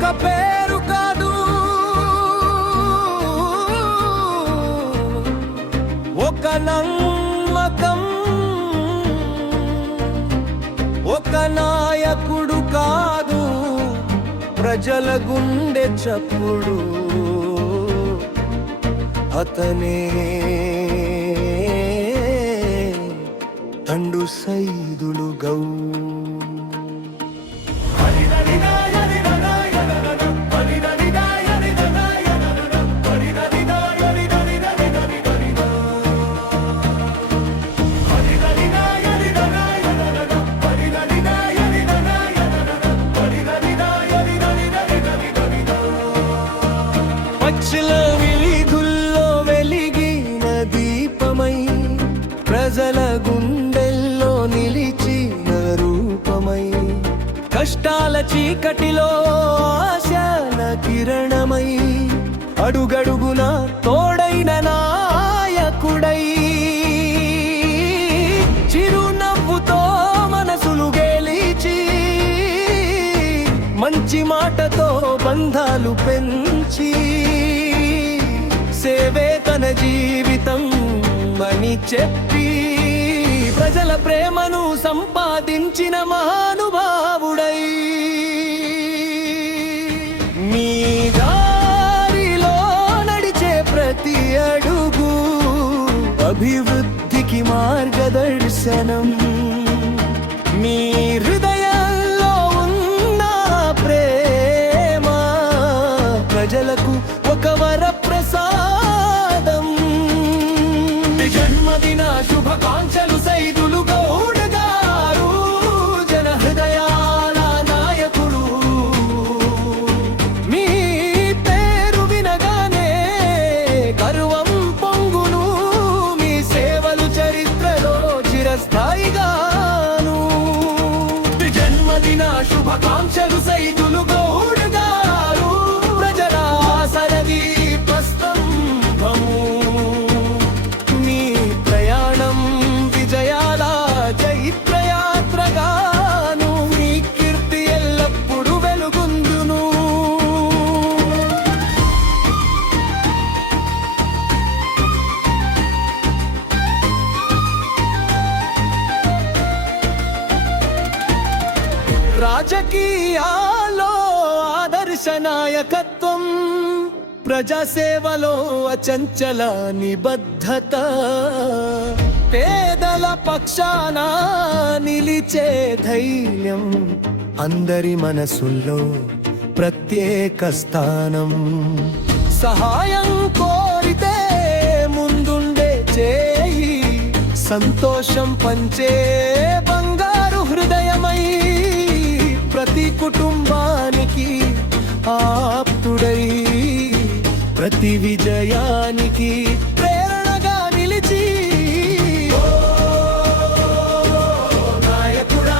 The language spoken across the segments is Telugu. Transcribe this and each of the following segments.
ఒక పేరు కాదు, ఒక నమ్మకం, ఒక నాయకుడు కాదు, ప్రజల గుండె చప్పుడు అతనే తండు సైదులు గౌ. పక్షుల వెలుగుల్లో వెలిగిన దీపమై, ప్రజల గుండెల్లో నిలిచిన రూపమై, కష్టాల చీకటిలో ఆశల కిరణమై, అడుగడుగున తోడైన నాయకుడై, చిరునవ్వుతో మనసులు గెలిచి, మంచి మాటతో బంధాలు పెంచి, సేవే తన జీవితం అని చెప్పి, ప్రజల ప్రేమను సంపాదించిన మహానుభావుడై, మీ దారిలో నడిచే ప్రతి అడుగు అభివృద్ధికి మార్గదర్శనం. మీ హృదయాల్లో ఉన్న ప్రేమ ప్రజలకు ఒక వరప్రసాదం. జన్మదిన శుభాకాంక్షలు సైదులు గౌడ్ గారు, జన హృదయాల నాయకుడు. మీ పేరు వినగానే గర్వం పొంగును, మీ సేవలు చరిత్రలో చిరస్థాయిగాను. జన్మదిన శుభాకాంక్షలు సైదులు గౌడ్ గారు, ప్రజల ఆశలది ప్రస్తంభము. మీ ప్రయాణం విజయాల జైత్రయాత్రగాను, మీ కీర్తి ఎల్లప్పుడూ వెలుగొందును. రాజకీయాల్లో ఆదర్శ నాయకత్వం, ప్రజాసేవలో అచంచల నిబద్ధత, పేదల పక్షాన నిలిచే ధైర్యం, అందరి మనసుల్లో ప్రత్యేక స్థానం. సహాయం కోరితే ముందుండే చేయి, సంతోషం పంచే బంగారు హృదయమై, ప్రతి కుటుంబానికి ఆప్తుడై, ప్రతి విజయానికి ప్రేరణగా నిలిచి, నాయకుడా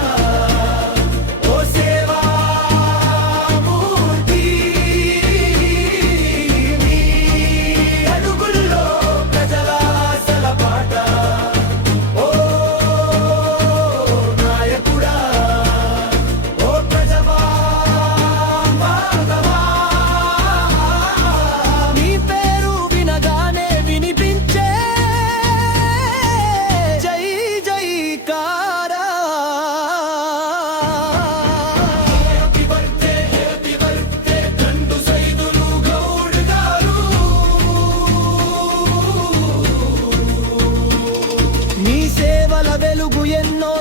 ఓ సేవామూర్తి, నీ అడుగుల్లో ప్రజల ఆశల బాట. ఓ నాయకుడా ఓ ప్రజవా మార్గవా, నీ పేరు వినగానే వినిపించే జై జైకారా. హ్యాపీ బర్త్డే తండు సైదులు గౌడ్ గారు, మీ సేవల వెలుగు ఎన్నో